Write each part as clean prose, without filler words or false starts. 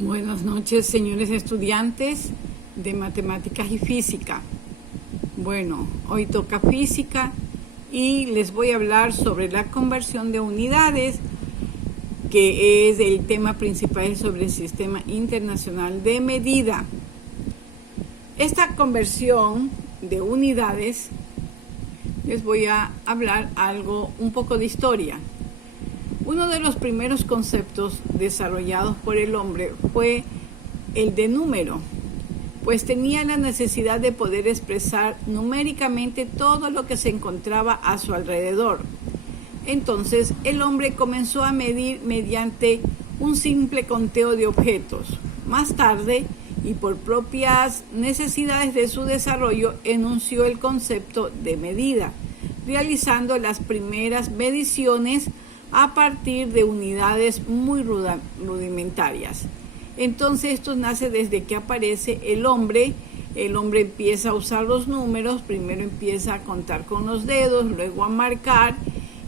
Buenas noches, señores estudiantes de matemáticas y física. Bueno, hoy toca física y les voy a hablar sobre la conversión de unidades, que es el tema principal sobre el Sistema Internacional de Medida. Esta conversión de unidades, les voy a hablar algo, un poco de historia. Uno de los primeros conceptos desarrollados por el hombre fue el de número, pues tenía la necesidad de poder expresar numéricamente todo lo que se encontraba a su alrededor. Entonces, el hombre comenzó a medir mediante un simple conteo de objetos. Más tarde, y por propias necesidades de su desarrollo, enunció el concepto de medida, realizando las primeras mediciones a partir de unidades muy rudimentarias. Entonces esto nace desde que aparece el hombre. El hombre empieza a usar los números, primero empieza a contar con los dedos, luego a marcar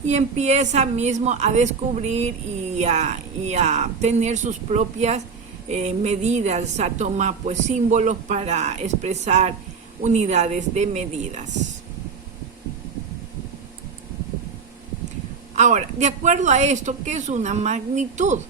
y empieza mismo a descubrir y a tener sus propias medidas, toma pues símbolos para expresar unidades de medidas. Ahora, de acuerdo a esto, ¿qué es una magnitud?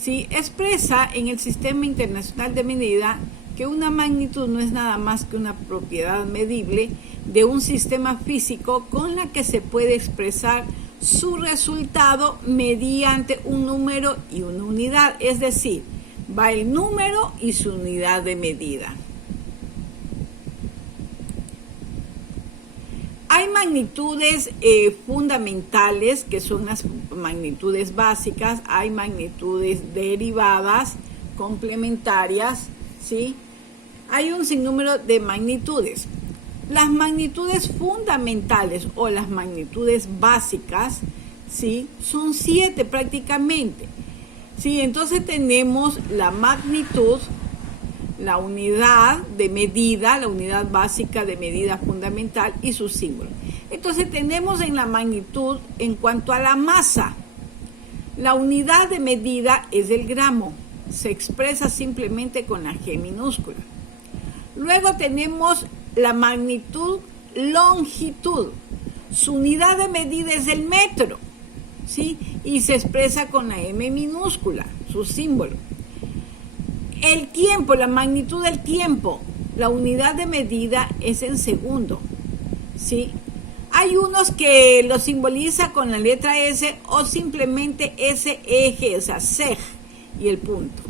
Sí, expresa en el Sistema Internacional de Medida que una magnitud no es nada más que una propiedad medible de un sistema físico con la que se puede expresar su resultado mediante un número y una unidad. Es decir, va el número y su unidad de medida. Hay magnitudes fundamentales, que son las magnitudes básicas. Hay magnitudes derivadas, complementarias, ¿sí? Hay un sinnúmero de magnitudes. Las magnitudes fundamentales o las magnitudes básicas, ¿sí? Son 7 prácticamente. ¿Sí? Entonces tenemos la magnitud, la unidad de medida, la unidad básica de medida fundamental y sus símbolos. Entonces tenemos en la magnitud, en cuanto a la masa, la unidad de medida es el gramo, se expresa simplemente con la G minúscula. Luego tenemos la magnitud longitud, su unidad de medida es el metro, ¿sí? Y se expresa con la M minúscula, su símbolo. El tiempo, la magnitud del tiempo, la unidad de medida es en segundo, ¿sí? Hay unos que lo simboliza con la letra S o simplemente SEG, o sea, SEG y el punto.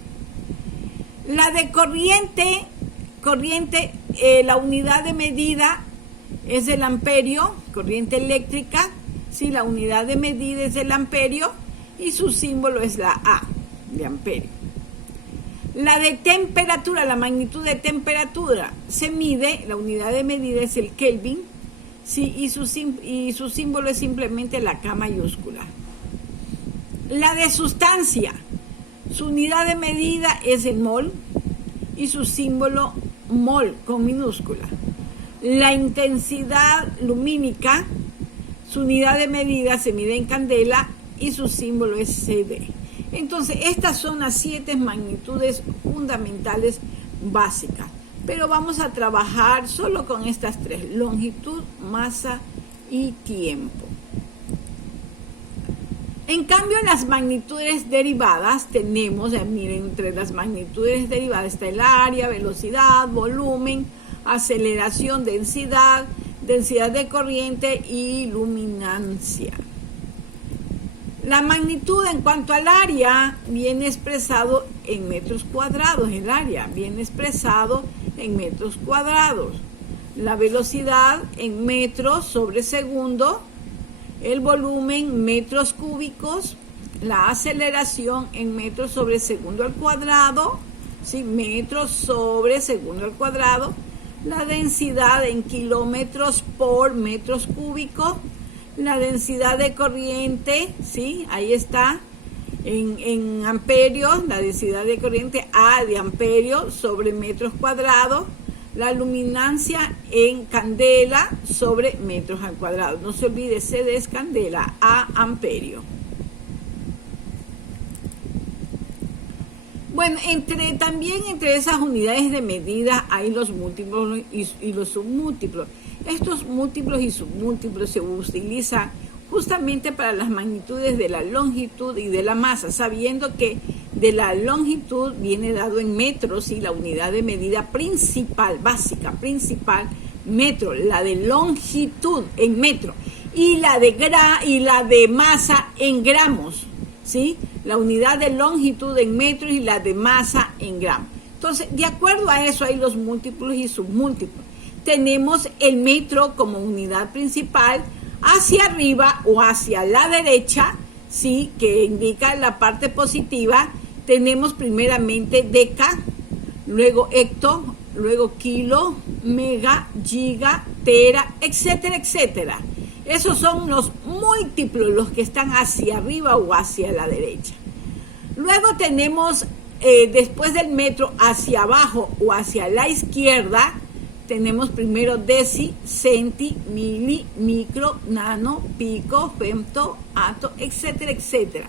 La de corriente, la unidad de medida es el amperio, corriente eléctrica, ¿sí? La unidad de medida es el amperio y su símbolo es la A de amperio. La de temperatura, la magnitud de temperatura, se mide, la unidad de medida es el Kelvin, ¿sí? y su símbolo es simplemente la K mayúscula. La de sustancia, su unidad de medida es el mol y su símbolo mol con minúscula. La intensidad lumínica, su unidad de medida se mide en candela y su símbolo es CD. Entonces, estas son las 7 magnitudes fundamentales básicas, pero vamos a trabajar solo con estas 3, longitud, masa y tiempo. En cambio, en las magnitudes derivadas tenemos, miren, entre las magnitudes derivadas está el área, velocidad, volumen, aceleración, densidad, densidad de corriente y luminancia. La magnitud en cuanto al área viene expresado en metros cuadrados, el área viene expresado en metros cuadrados. La velocidad en metros sobre segundo, el volumen metros cúbicos, la aceleración en metros sobre segundo al cuadrado, ¿sí? Metros sobre segundo al cuadrado, la densidad en kilómetros por metros cúbicos, la densidad de corriente, ¿sí? Ahí está, en amperios, la densidad de corriente A de amperio sobre metros cuadrados, la luminancia en candela sobre metros al cuadrado. No se olvide, C es candela, A amperio. Bueno, también entre esas unidades de medida hay los múltiplos y los submúltiplos. Estos múltiplos y submúltiplos se utilizan justamente para las magnitudes de la longitud y de la masa, sabiendo que de la longitud viene dado en metros y la unidad de medida principal, básica, principal, metro, la de longitud en metro y la de masa en gramos, ¿sí? La unidad de longitud en metros y la de masa en gramos. Entonces, de acuerdo a eso hay los múltiplos y submúltiplos. Tenemos el metro como unidad principal hacia arriba o hacia la derecha, ¿sí? Que indica la parte positiva. Tenemos primeramente deca, luego hecto, luego kilo, mega, giga, tera, etcétera, etcétera. Esos son los múltiplos, los que están hacia arriba o hacia la derecha. Luego tenemos, después del metro, hacia abajo o hacia la izquierda, tenemos primero deci, centi, mili, micro, nano, pico, femto, ato, etcétera, etcétera.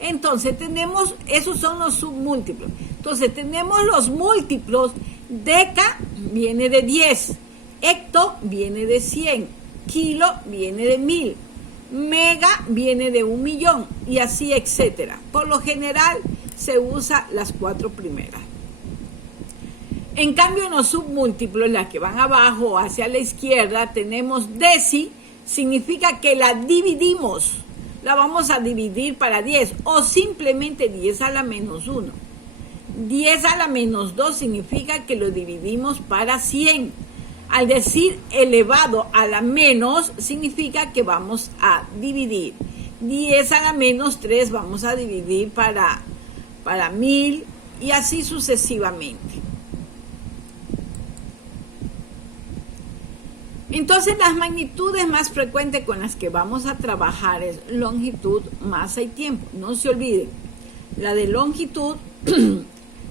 Entonces tenemos, esos son los submúltiplos. Entonces tenemos los múltiplos, deca viene de 10, hecto viene de 100, kilo viene de 1000, mega viene de 1.000.000 y así, etcétera. Por lo general se usa las 4 primeras. En cambio, en los submúltiplos, las que van abajo hacia la izquierda, tenemos deci, significa que la dividimos, la vamos a dividir para 10 o simplemente 10 a la menos 1. 10 a la menos 2 significa que lo dividimos para 100. Al decir elevado a la menos, significa que vamos a dividir. 10 a la menos 3 vamos a dividir para 1000 y así sucesivamente. Entonces, las magnitudes más frecuentes con las que vamos a trabajar es longitud, masa y tiempo. No se olviden, la de longitud,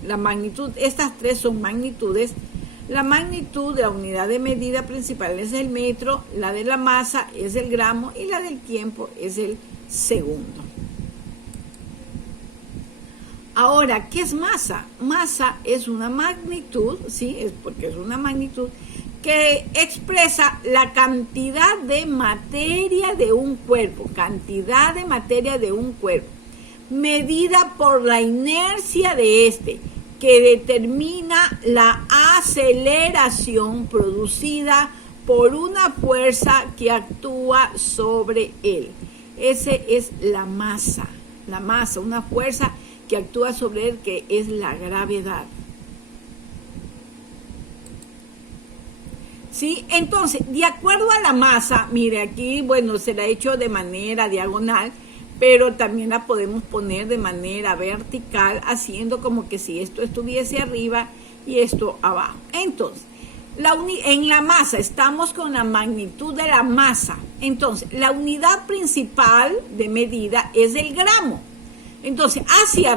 la magnitud, estas tres son magnitudes. La magnitud de la unidad de medida principal es el metro, la de la masa es el gramo y la del tiempo es el segundo. Ahora, ¿qué es masa? Masa es una magnitud, ¿sí? Es porque es una magnitud que expresa la cantidad de materia de un cuerpo, cantidad de materia de un cuerpo, medida por la inercia de este, que determina la aceleración producida por una fuerza que actúa sobre él. Ese es la masa, una fuerza que actúa sobre él, que es la gravedad. ¿Sí? Entonces, de acuerdo a la masa, mire aquí, bueno, se la ha hecho de manera diagonal, pero también la podemos poner de manera vertical, haciendo como que si esto estuviese arriba y esto abajo. Entonces, en la masa estamos con la magnitud de la masa. Entonces, la unidad principal de medida es el gramo. Entonces, hacia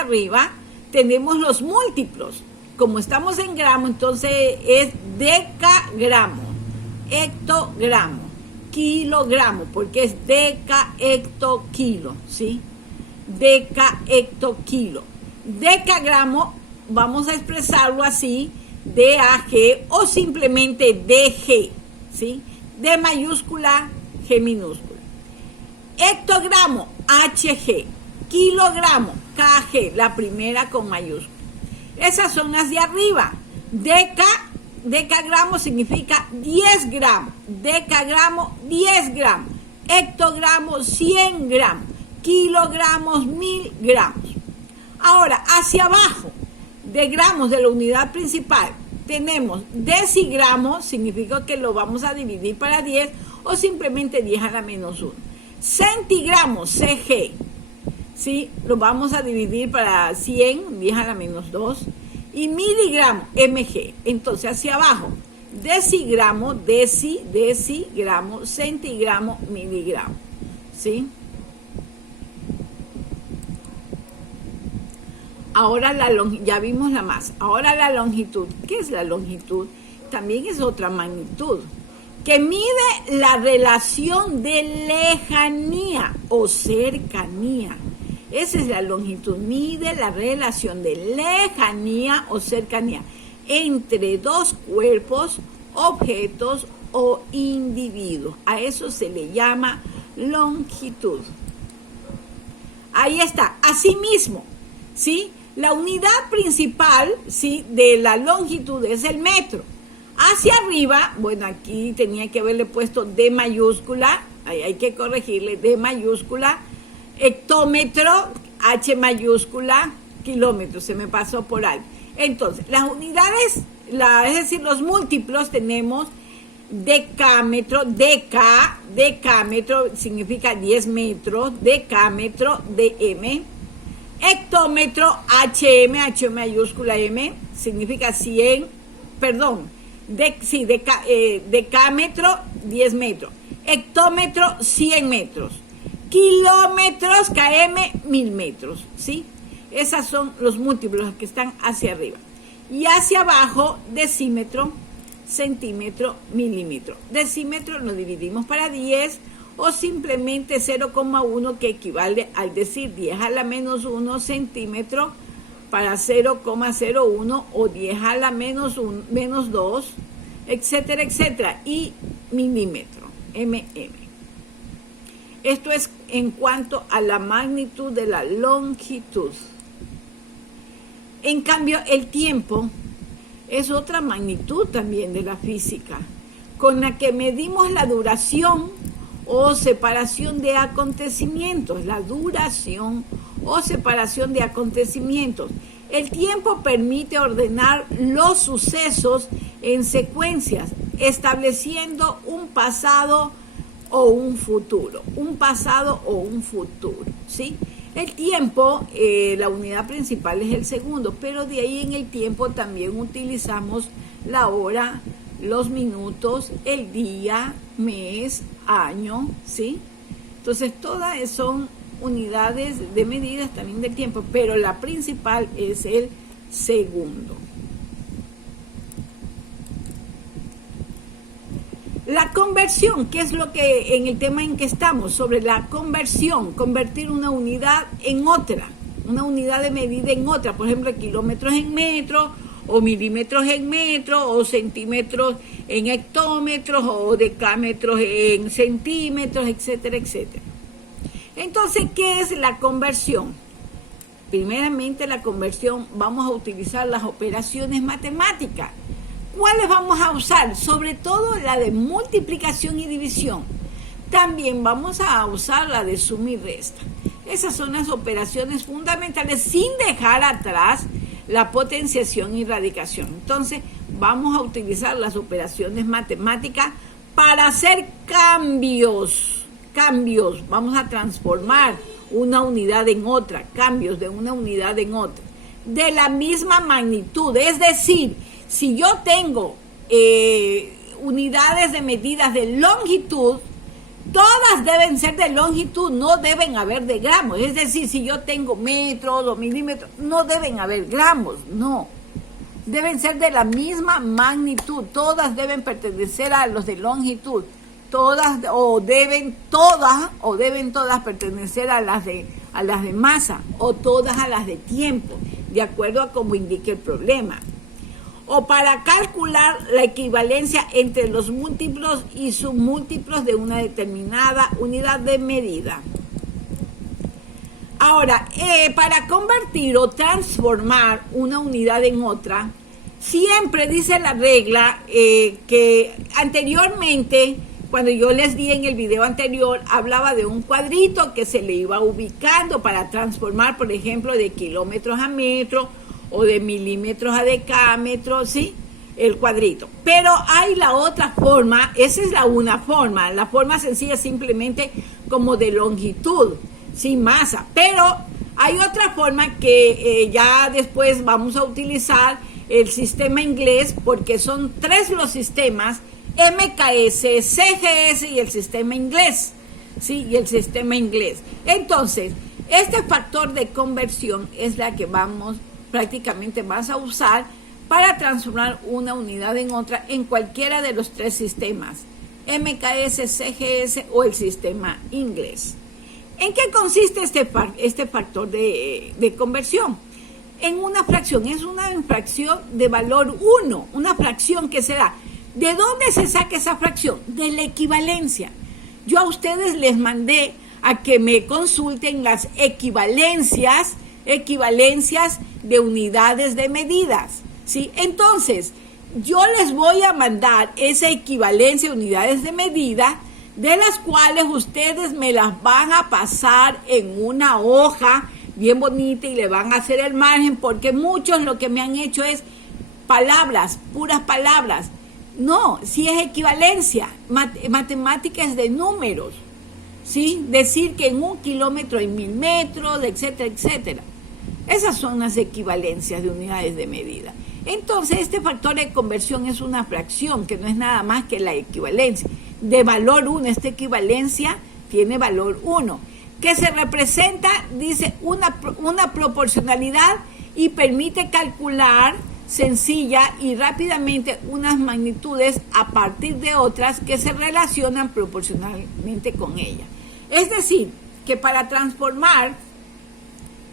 arriba, tenemos los múltiplos. Como estamos en gramo, entonces es decagramo, hectogramo, kilogramo, porque es deca, hecto, kilo, ¿sí? Deca, hecto, kilo. Decagramo, vamos a expresarlo así, DAG o simplemente DG, ¿sí? D mayúscula, G minúscula. Hectogramo, HG. Kilogramo, KG, la primera con mayúscula. Esas son las de arriba. Decagramo significa 10 gramos. Decagramo, 10 gramos. Hectogramo, 100 gramos. Kilogramos, 1000 gramos. Ahora, hacia abajo, de gramos de la unidad principal, tenemos decigramo, significa que lo vamos a dividir para 10 o simplemente 10 a la menos 1. Centigramo, CG. ¿Sí? Lo vamos a dividir para 100, 10 a la menos 2, y miligramo, mg. Entonces, hacia abajo, decigramo, decigramo, centigramo, miligramo. ¿Sí? Ahora ya vimos la masa. Ahora la longitud. ¿Qué es la longitud? También es otra magnitud que mide la relación de lejanía o cercanía Esa es la longitud. Mide la relación de lejanía o cercanía entre dos cuerpos, objetos o individuos. A eso se le llama longitud. Ahí está. Asimismo, ¿sí? La unidad principal, ¿sí?, de la longitud es el metro. Hacia arriba, bueno, aquí tenía que haberle puesto D mayúscula, ahí hay que corregirle, D mayúscula, hectómetro, H mayúscula, kilómetro, se me pasó por algo. Entonces, las unidades, es decir, los múltiplos tenemos decámetro, decámetro significa 10 metros, decámetro, DM, hectómetro, HM mayúscula M, significa 100, perdón, decámetro, 10 metros, hectómetro, 100 metros, kilómetros, KM, 1000 metros, ¿sí? Esos son los múltiplos que están hacia arriba. Y hacia abajo, decímetro, centímetro, milímetro. Decímetro lo dividimos para 10 o simplemente 0,1, que equivale al decir 10 a la menos 1 centímetro para 0,01 o 10 a la menos 2, etcétera, etcétera. Y milímetro, mm. Esto es en cuanto a la magnitud de la longitud. En cambio, el tiempo es otra magnitud también de la física, con la que medimos la duración o separación de acontecimientos. La duración o separación de acontecimientos. El tiempo permite ordenar los sucesos en secuencias, estableciendo un pasado o un futuro. Un pasado o un futuro, ¿sí? El tiempo, la unidad principal es el segundo, pero de ahí en el tiempo también utilizamos la hora, los minutos, el día, mes, año, ¿sí? Entonces todas son unidades de medidas también del tiempo, pero la principal es el segundo. La conversión, que es lo que en el tema en que estamos, sobre la conversión, convertir una unidad en otra, una unidad de medida en otra, por ejemplo, kilómetros en metros, o milímetros en metros, o centímetros en hectómetros, o decámetros en centímetros, etcétera, etcétera. Entonces, ¿qué es la conversión? Primeramente, la conversión, vamos a utilizar las operaciones matemáticas. ¿Cuáles vamos a usar? Sobre todo la de multiplicación y división. También vamos a usar la de suma y resta. Esas son las operaciones fundamentales, sin dejar atrás la potenciación y radicación. Entonces, vamos a utilizar las operaciones matemáticas para hacer cambios. Vamos a transformar una unidad en otra, cambios de una unidad en otra, de la misma magnitud. Es decir, si yo tengo unidades de medidas de longitud, todas deben ser de longitud, no deben haber de gramos. Es decir, si yo tengo metros o milímetros, no deben haber gramos, no. Deben ser de la misma magnitud, todas deben pertenecer a los de longitud. Todas deben todas pertenecer a las de masa, o todas a las de tiempo, de acuerdo a cómo indique el problema. O para calcular la equivalencia entre los múltiplos y submúltiplos de una determinada unidad de medida. Ahora, para convertir o transformar una unidad en otra, siempre dice la regla que anteriormente, cuando yo les di en el video anterior, hablaba de un cuadrito que se le iba ubicando para transformar, por ejemplo, de kilómetros a metro o de milímetros a decámetros, ¿sí? El cuadrito. Pero hay la otra forma, esa es la forma sencilla simplemente como de longitud, sin masa. Pero hay otra forma que ya después vamos a utilizar, el sistema inglés, porque son 3 los sistemas: MKS, CGS y el sistema inglés, ¿sí? Y el sistema inglés. Entonces, este factor de conversión es la que prácticamente vas a usar para transformar una unidad en otra en cualquiera de los 3 sistemas: MKS, CGS o el sistema inglés. ¿En qué consiste este factor de conversión? En una fracción, es una fracción de valor 1, una fracción que se da. ¿De dónde se saca esa fracción? De la equivalencia. Yo a ustedes les mandé a que me consulten las equivalencias de unidades de medidas, ¿sí? Entonces, yo les voy a mandar esa equivalencia de unidades de medida, de las cuales ustedes me las van a pasar en una hoja bien bonita y le van a hacer el margen, porque muchos lo que me han hecho es palabras, puras palabras. No, si es equivalencia, matemáticas de números, ¿sí? Decir que en 1 kilómetro hay 1000 metros, etcétera, etcétera. Esas son las equivalencias de unidades de medida. Entonces, este factor de conversión es una fracción que no es nada más que la equivalencia. De valor 1, esta equivalencia tiene valor 1, que se representa, dice, una proporcionalidad y permite calcular sencilla y rápidamente unas magnitudes a partir de otras que se relacionan proporcionalmente con ella. Es decir, que para transformar,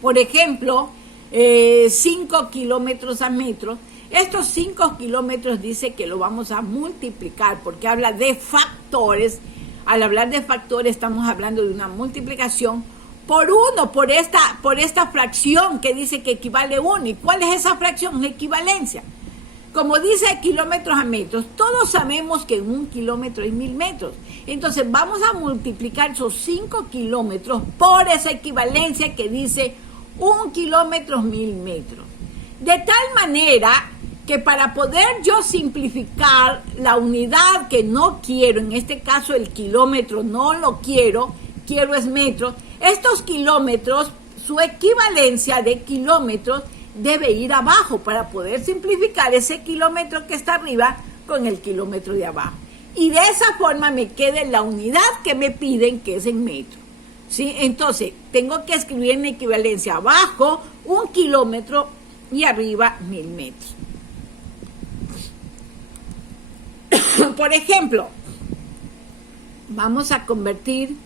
por ejemplo, 5 kilómetros a metros, estos 5 kilómetros dice que lo vamos a multiplicar porque habla de factores. Al hablar de factores estamos hablando de una multiplicación por 1, por esta fracción que dice que equivale a 1. ¿Y cuál es esa fracción? Equivalencia. Como dice kilómetros a metros, todos sabemos que en 1 kilómetro hay 1000 metros. Entonces vamos a multiplicar esos 5 kilómetros por esa equivalencia que dice 1 kilómetro 1000 metros. De tal manera que para poder yo simplificar la unidad que no quiero, en este caso el kilómetro no lo quiero es metro, estos kilómetros, su equivalencia de kilómetros debe ir abajo para poder simplificar ese kilómetro que está arriba con el kilómetro de abajo. Y de esa forma me quede la unidad que me piden, que es en metro, ¿sí? Entonces, tengo que escribir en equivalencia abajo 1 kilómetro y arriba 1000 metros. Por ejemplo, vamos a convertir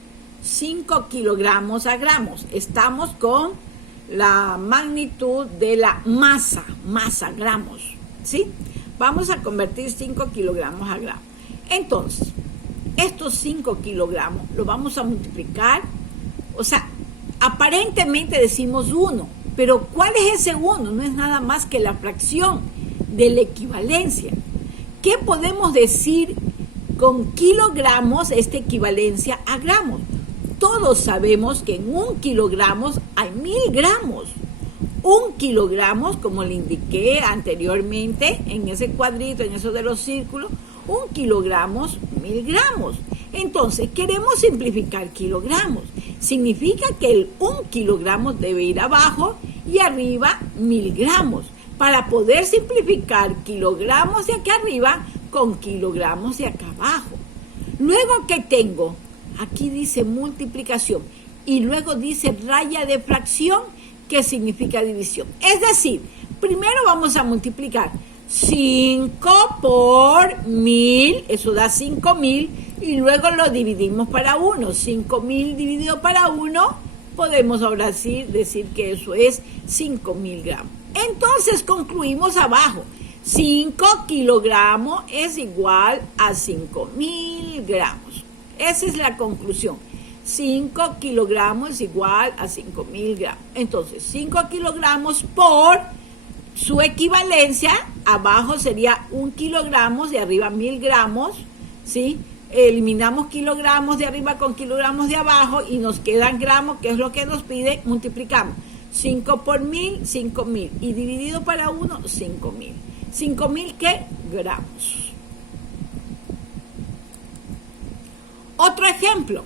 5 kilogramos a gramos. Estamos con la magnitud de la masa, gramos, ¿sí? Vamos a convertir 5 kilogramos a gramos. Entonces, estos 5 kilogramos lo vamos a multiplicar, o sea, aparentemente decimos 1, pero ¿cuál es ese 1? No es nada más que la fracción de la equivalencia. ¿Qué podemos decir con kilogramos, esta equivalencia a gramos? Todos sabemos que en 1 kilogramo hay 1000 gramos. 1 kilogramo, como le indiqué anteriormente, en ese cuadrito, en eso de los círculos, 1 kilogramo, 1000 gramos. Entonces, queremos simplificar kilogramos. Significa que el 1 kilogramo debe ir abajo y arriba 1000 gramos. Para poder simplificar kilogramos de acá arriba con kilogramos de acá abajo. Luego, ¿qué tengo? Aquí dice multiplicación y luego dice raya de fracción, que significa división. Es decir, primero vamos a multiplicar 5 por 1000, eso da 5000, y luego lo dividimos para 1. 5000 dividido para 1, podemos ahora sí decir que eso es 5000 gramos. Entonces concluimos abajo. 5 kilogramos es igual a 5000 gramos. Esa es la conclusión. 5 kilogramos es igual a 5000 gramos. Entonces, 5 kilogramos por su equivalencia, abajo sería 1 kilogramo, de arriba 1000 gramos, ¿sí? Eliminamos kilogramos de arriba con kilogramos de abajo y nos quedan gramos, que es lo que nos pide, multiplicamos. 5 por 1000, 5000. Y dividido para 1, 5000. ¿5000 qué? Gramos. Otro ejemplo.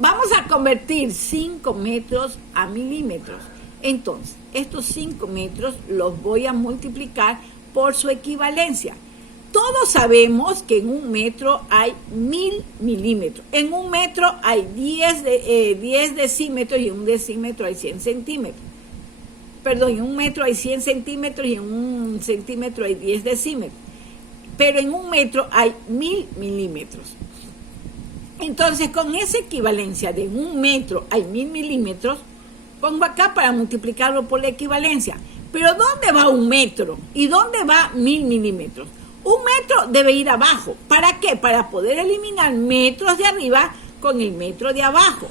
Vamos a convertir 5 metros a milímetros. Entonces, estos 5 metros los voy a multiplicar por su equivalencia. Todos sabemos que en 1 metro hay 1000 milímetros. En 1 metro hay 10 decímetros y en 1 decímetro hay 100 centímetros. Perdón, en 1 metro hay 100 centímetros y en 1 centímetro hay 10 decímetros. Pero en 1 metro hay 1000 milímetros. Entonces, con esa equivalencia de 1 metro hay 1000 milímetros, pongo acá para multiplicarlo por la equivalencia. Pero ¿dónde va 1 metro? ¿Y dónde va 1000 milímetros? 1 metro debe ir abajo. ¿Para qué? Para poder eliminar metros de arriba con el metro de abajo,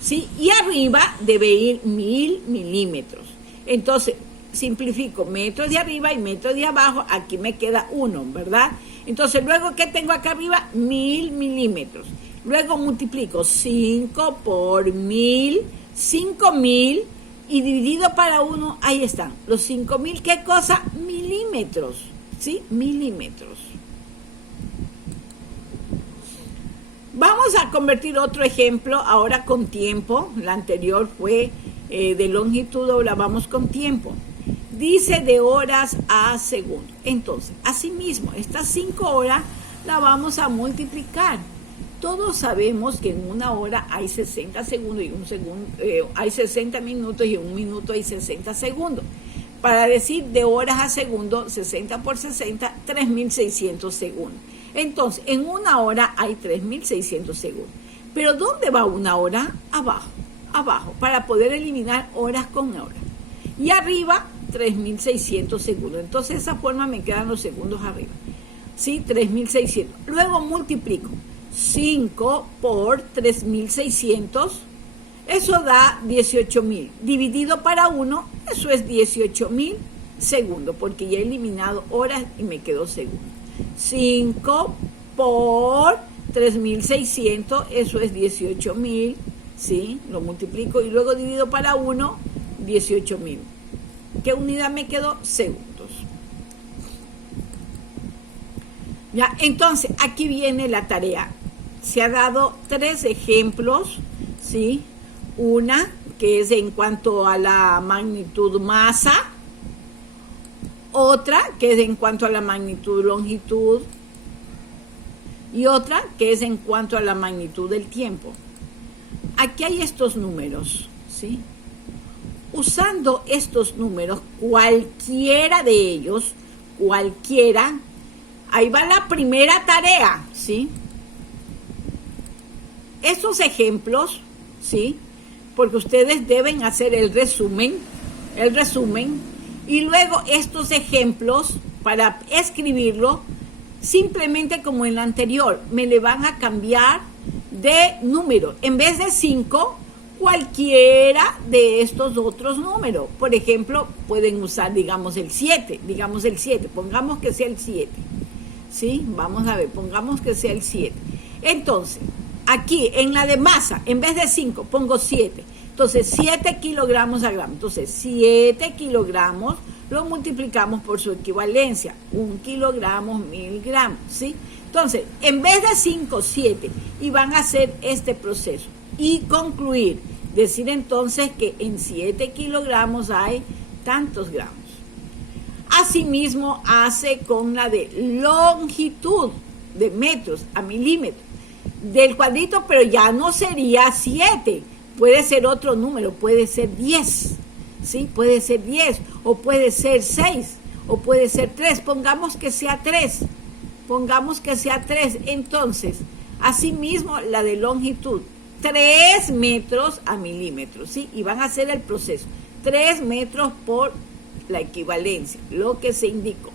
¿sí? Y arriba debe ir 1000 milímetros. Entonces, simplifico metros de arriba y metros de abajo. Aquí me queda 1, ¿verdad? Entonces, luego, ¿qué tengo acá arriba? 1000 milímetros. Luego multiplico 5 por 1000, 5000, y dividido para 1, ahí están. Los 5000, ¿qué cosa? Milímetros, ¿sí? Milímetros. Vamos a convertir otro ejemplo ahora con tiempo. La anterior fue de longitud, ahora vamos con tiempo. Dice de horas a segundo. Entonces, asimismo, estas 5 horas la vamos a multiplicar. Todos sabemos que en 1 hora hay 60 segundos y hay 60 minutos y en 1 minuto hay 60 segundos. Para decir de horas a segundo, 60 por 60, 3600 segundos. Entonces, en 1 hora hay 3600 segundos. Pero ¿dónde va 1 hora? Abajo, para poder eliminar horas con horas. Y arriba, 3600 segundos. Entonces, de esa forma me quedan los segundos arriba. ¿Sí? 3600. Luego multiplico 5 por 3600. Eso da 18.000. Dividido para 1, eso es 18.000 segundos, porque ya he eliminado horas y me quedó segundos. 5 por 3.600, eso es 18.000, ¿sí? Lo multiplico y luego divido para 1, 18.000. ¿Qué unidad me quedó? Segundos. Ya, entonces, aquí viene la tarea. Se ha dado 3 ejemplos, ¿sí? Una que es en cuanto a la magnitud masa, otra que es en cuanto a la magnitud longitud y otra que es en cuanto a la magnitud del tiempo. Aquí hay estos números, ¿sí? Usando estos números, cualquiera de ellos, ahí va la primera tarea, ¿sí? Estos ejemplos, ¿sí? Porque ustedes deben hacer el resumen, y luego estos ejemplos, para escribirlo, simplemente como en la anterior, me le van a cambiar de número. En vez de 5, cualquiera de estos otros números. Por ejemplo, pueden usar, digamos el 7, pongamos que sea el 7. ¿Sí? Vamos a ver, pongamos que sea el 7. Entonces, aquí en la de masa, en vez de 5, pongo 7. Entonces, 7 kilogramos a gramo. Entonces, 7 kilogramos lo multiplicamos por su equivalencia. 1 kilogramo, 1000 gramos, ¿sí? Entonces, en vez de 5, 7. Y van a hacer este proceso. Y concluir. Decir entonces que en 7 kilogramos hay tantos gramos. Asimismo, hace con la de longitud, de metros a milímetros. Del cuadrito, pero ya no sería 7. Puede ser otro número, puede ser 10, ¿sí? Puede ser 10, o puede ser 6, o puede ser 3. Pongamos que sea 3. Entonces, asimismo, la de longitud, 3 metros a milímetros, ¿sí? Y van a hacer el proceso. 3 metros por la equivalencia, lo que se indicó.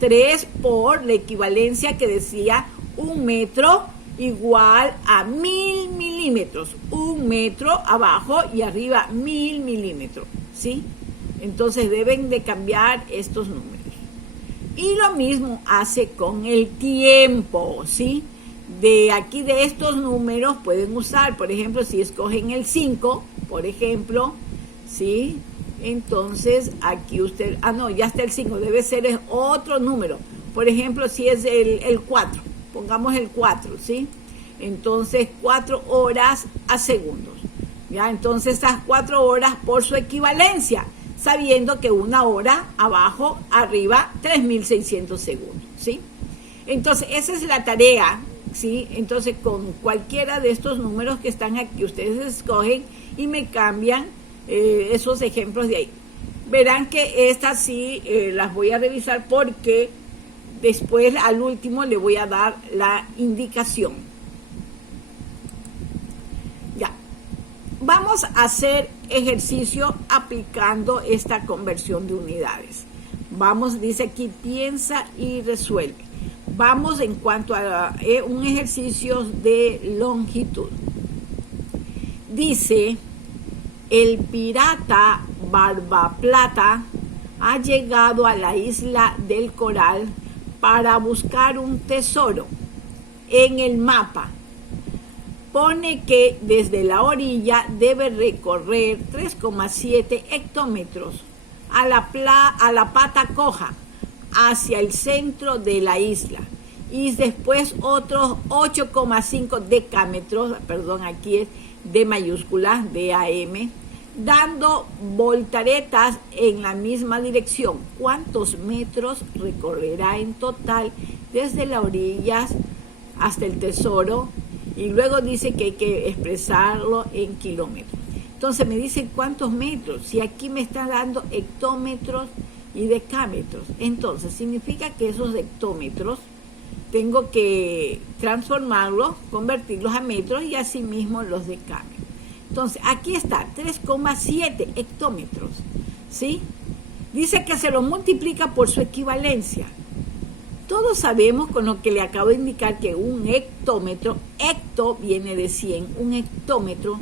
3 por la equivalencia que decía 1 metro igual a 1000 milímetros. 1 metro abajo y arriba 1000 milímetros, ¿sí? Entonces deben de cambiar estos números. Y lo mismo hace con el tiempo, ¿sí? De aquí de estos números pueden usar, por ejemplo, si escogen el 5, por ejemplo, ¿sí? Entonces aquí usted, ya está el 5, debe ser otro número. Por ejemplo, si es el 4. Pongamos el 4, ¿sí? Entonces, 4 horas a segundos. ¿Ya? Entonces, estas 4 horas por su equivalencia, sabiendo que 1 hora abajo, arriba, 3600 segundos, ¿sí? Entonces, esa es la tarea, ¿sí? Entonces, con cualquiera de estos números que están aquí, ustedes escogen y me cambian esos ejemplos de ahí. Verán que estas sí las voy a revisar porque después al último le voy a dar la indicación. vamos a hacer ejercicio aplicando esta conversión de unidades. Vamos, dice aquí, piensa y resuelve. Vamos en cuanto a un ejercicio de longitud. Dice, el pirata Barbaplata ha llegado a la isla del Coral para buscar un tesoro. En el mapa pone que desde la orilla debe recorrer 3,7 hectómetros a la pata coja hacia el centro de la isla y después otros 8,5 decámetros, perdón, aquí es D mayúscula, DAM, dando voltaretas en la misma dirección. ¿Cuántos metros recorrerá en total desde las orillas hasta el tesoro? Y luego dice que hay que expresarlo en kilómetros. Entonces me dicen cuántos metros, si aquí me está dando hectómetros y decámetros. Entonces significa que esos hectómetros tengo que transformarlos, convertirlos a metros y asimismo los decámetros. Entonces aquí está 3,7 hectómetros, ¿sí? Dice que se lo multiplica por su equivalencia. Todos sabemos con lo que le acabo de indicar que un hectómetro, hecto viene de 100, un hectómetro,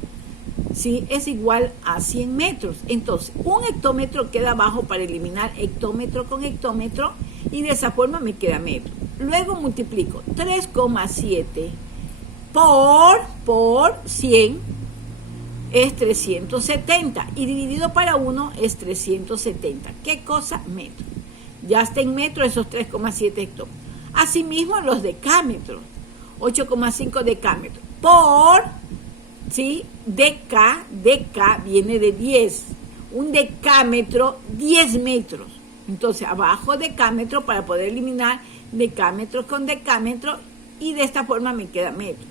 ¿sí?, es igual a 100 metros. Entonces, un hectómetro queda abajo para eliminar hectómetro con hectómetro y de esa forma me queda metro. Luego multiplico 3,7 por 100 es 370 y dividido para 1 es 370. ¿Qué cosa? Metro. Ya está en metro esos 3,7 hectómetros. Asimismo los decámetros, 8,5 decámetros por, ¿sí?, deca viene de 10. Un decámetro, 10 metros. Entonces abajo decámetro para poder eliminar decámetros con decámetro y de esta forma me queda metro.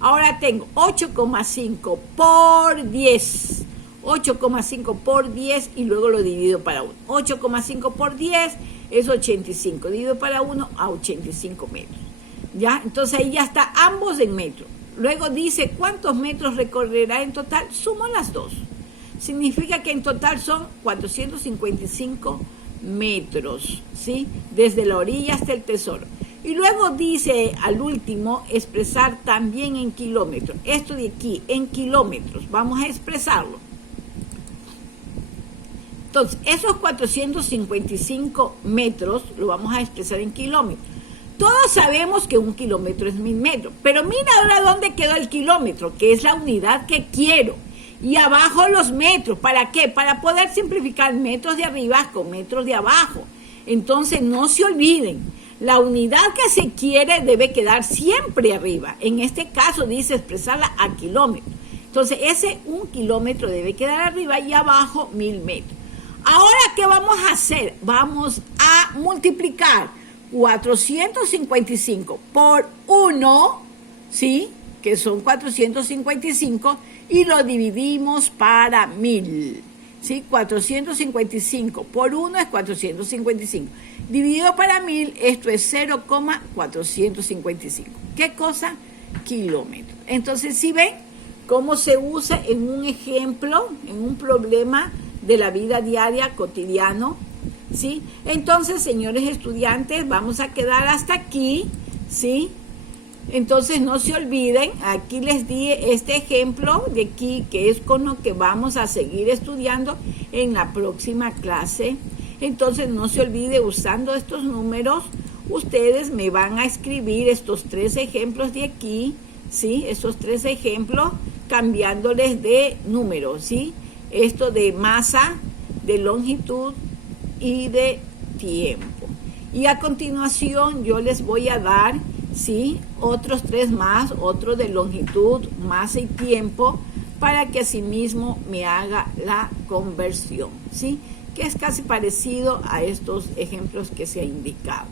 Ahora tengo 8,5 por 10. 8,5 por 10 y luego lo divido para 1. 8,5 por 10 es 85. Divido para 1 a 85 metros. ¿Ya? Entonces ahí ya está ambos en metros. Luego dice cuántos metros recorrerá en total. Sumo las dos. Significa que en total son 455 metros, ¿sí?, desde la orilla hasta el tesoro. Y luego dice al último expresar también en kilómetros. Esto de aquí en kilómetros. Vamos a expresarlo. Entonces, esos 455 metros lo vamos a expresar en kilómetros. Todos sabemos que un kilómetro es 1000 metros, pero mira ahora dónde quedó el kilómetro, que es la unidad que quiero. Y abajo los metros, ¿para qué? Para poder simplificar metros de arriba con metros de abajo. Entonces, no se olviden, la unidad que se quiere debe quedar siempre arriba. En este caso dice expresarla a kilómetros. Entonces, ese 1 kilómetro debe quedar arriba y abajo 1000 metros. Ahora, ¿qué vamos a hacer? Vamos a multiplicar 455 por 1, ¿sí?, que son 455, y lo dividimos para 1000. ¿Sí? 455 por 1 es 455. Dividido para 1000, esto es 0,455. ¿Qué cosa? Kilómetros. Entonces, ¿sí ven cómo se usa en un ejemplo, en un problema de la vida diaria, cotidiano? ¿Sí? Entonces, señores estudiantes, vamos a quedar hasta aquí, ¿sí? Entonces, no se olviden, aquí les di este ejemplo de aquí, que es con lo que vamos a seguir estudiando en la próxima clase. Entonces, no se olvide, usando estos números, ustedes me van a escribir estos 3 ejemplos de aquí, ¿sí? Estos 3 ejemplos, cambiándoles de número, ¿sí? Esto de masa, de longitud y de tiempo. Y a continuación yo les voy a dar, ¿sí?, otros 3 más, otro de longitud, masa y tiempo, para que asimismo me haga la conversión, ¿sí?, que es casi parecido a estos ejemplos que se ha indicado.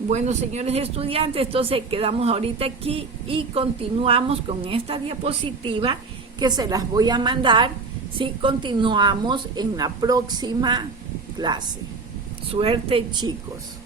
Bueno, señores estudiantes, entonces quedamos ahorita aquí y continuamos con esta diapositiva que se las voy a mandar, ¿sí? Continuamos en la próxima clase. Suerte, chicos.